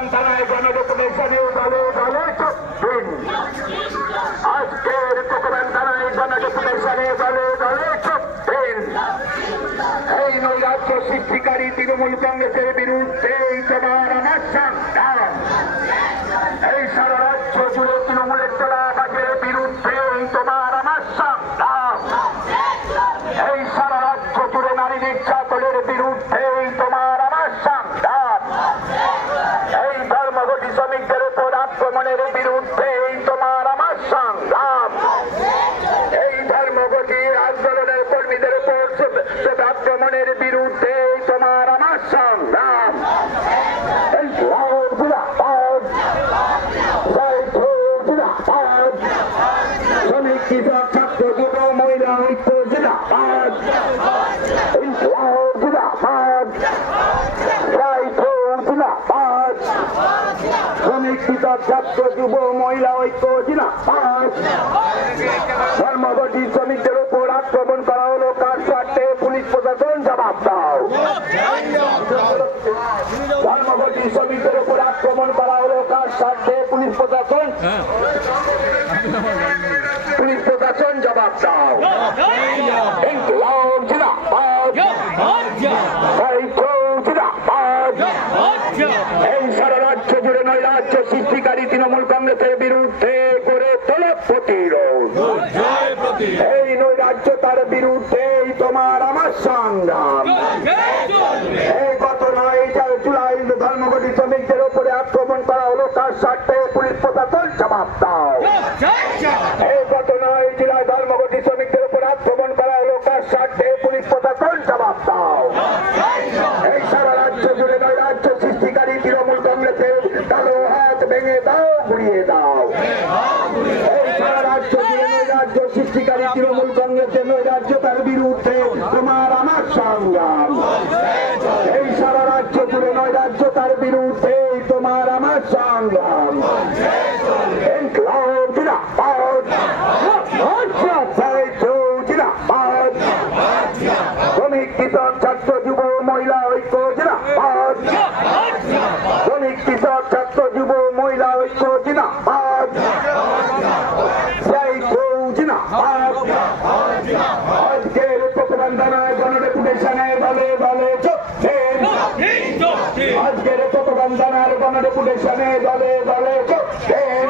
চট্টগ্রাম থানায় গণডেপুটেশনে দলে দলে চোদ্দিন। আজকের চট্টগ্রাম থানায় গণডেপুটেশনে দলে দলে চোদ্দিন। এই নৈরাজ্য সৃষ্টিকারী তৃণমূল কংগ্রেসের বিরুদ্ধে তোমার আমার সংগ্রাম। এই সারা রাজ্য জুড়ে তৃণমূলের তোলাবাজের বিরুদ্ধে তোমার আমার সংগ্রাম। এই সারা রাজ্য জুড়ে নারী নির্যাতনের বিরুদ্ধে তোমার আমার সংগ্রাম। এই ধর্মঘটি শ্রমিকদের উপর আক্রমণের বিরুদ্ধে তোমার আমার সংগ্রাম। এই ধর্মঘটি আন্দোলনের কর্মীদের উপর আক্রমণের বিরুদ্ধে তোমার আমার সংগ্রাম। শ্রমিক কৃষক ছাত্র যুব মহিলা ঐক্য জিন্দাবাদ। শ্রমিক কৃষক ছাত্র যুব মহিলা ঐক্য জিন্দাবাদ। ধর্মঘটি শ্রমিকদের উপর আক্রমণ করা হলো কার স্বার্থে? পুলিশ প্রশাসন জবাব দাও। ধর্মঘটি শ্রমিকদের উপর আক্রমণ করা হলো কার স্বার্থে? পুলিশ প্রশাসন জবাব দাও। ইনকিলাব জিন্দাবাদ। এই সারা রাজ্য জুড়ে নৈরাজ্য সৃষ্টিকারী তৃণমূল কংগ্রেসের বিরুদ্ধে করে তোলে প্রতিরোধ। এই নৈরাজ্যতার বিরুদ্ধে তোমার আমার সংগ্রাম। এই গত 9 জুলাই ধর্মঘটি শ্রমিকদের উপরে আক্রমণ করা হলো তার স্বার্থে? পুলিশ প্রশাসন জবাব দাও। এই গত 9 জুলাই ধর্মঘটি শ্রমিকদের উপর আক্রমণ করা হলো তার স্বার্থে? পুলিশ প্রশাসন জবাব দাও। এই সারা রাজ্য জুড়ে নৈরাজ্য সৃষ্টিকারী তৃণমূল কংগ্রেসের কালো হাত ভেঙে দাও, গুড়িয়ে দাও। এই সারা রাজ্য জুড়ে নৈরাজ্য সৃষ্টিকারী তৃণমূল কংগ্রেসের নৈরাজ্যতার বিরুদ্ধে তোমার আমার সংগ্রাম। এই সারা রাজ্য জুড়ে নৈরাজ্যতার বিরুদ্ধে তোমার আমার সংগ্রাম। ইনকিলাব জিন্দাবাদ। জিন্দাবাদ। শ্রমিক কৃষক ছাত্র যুব মহিলা ঐক্য জিন্দাবাদ। শ্রমিক কৃষক ছাত্র যুব মহিলা ঐক্য জিন্দাবাদ। আজকের চট্টগ্রাম থানায় গণডেপুটেশনে দলে দলে চোদ্দিন। আজকের চট্টগ্রাম থানার গণডেপুটেশনে দলে দলে চোদ্দিন।